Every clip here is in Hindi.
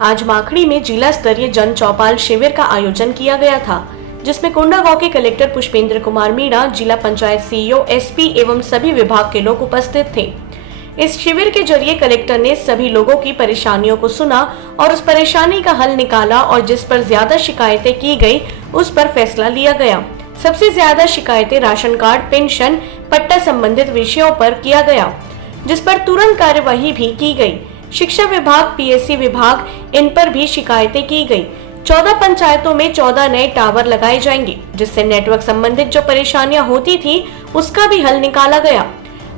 आज माखड़ी में जिला स्तरीय जन चौपाल शिविर का आयोजन किया गया था, जिसमें कोंडागांव के कलेक्टर पुष्पेंद्र कुमार मीणा, जिला पंचायत सीईओ, एसपी एवं सभी विभाग के लोग उपस्थित थे। इस शिविर के जरिए कलेक्टर ने सभी लोगों की परेशानियों को सुना और उस परेशानी का हल निकाला और जिस पर ज्यादा शिकायतें की गई उस पर फैसला लिया गया। सबसे ज्यादा शिकायतें राशन कार्ड, पेंशन, पट्टा संबंधित विषयों पर किया गया, जिस पर तुरंत कार्यवाही भी की गई। शिक्षा विभाग, पीएससी विभाग, इन पर भी शिकायतें की गई। 14 पंचायतों में 14 नए टावर लगाए जाएंगे, जिससे नेटवर्क संबंधित जो परेशानियां होती थी उसका भी हल निकाला गया।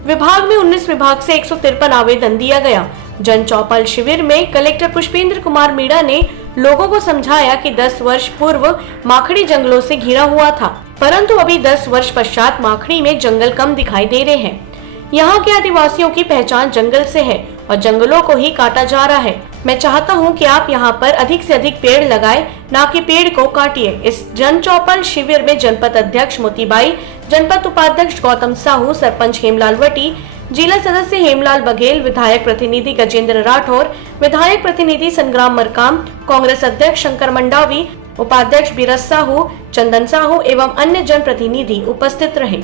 विभाग में 19 विभाग से 153 आवेदन दिया गया। जन चौपाल शिविर में कलेक्टर पुष्पेंद्र कुमार मीणा ने लोगों को समझाया कि 10 वर्ष पूर्व माखड़ी जंगलों से घिरा हुआ था, परंतु अभी 10 वर्ष पश्चात माखड़ी में जंगल कम दिखाई दे रहे हैं। यहाँ के आदिवासियों की पहचान जंगल से है और जंगलों को ही काटा जा रहा है। मैं चाहता हूँ कि आप यहाँ पर अधिक से अधिक पेड़ लगाएं, ना कि पेड़ को काटिए। इस जन चौपाल शिविर में जनपद अध्यक्ष मोतीबाई, जनपद उपाध्यक्ष गौतम साहू, सरपंच हेमलाल वटी, जिला सदस्य हेमलाल बघेल, विधायक प्रतिनिधि गजेंद्र राठौर, विधायक प्रतिनिधि संग्राम मरकाम, कांग्रेस अध्यक्ष शंकर मंडावी, उपाध्यक्ष बीरस साहू, चंदन साहू एवं अन्य जनप्रतिनिधि उपस्थित रहे।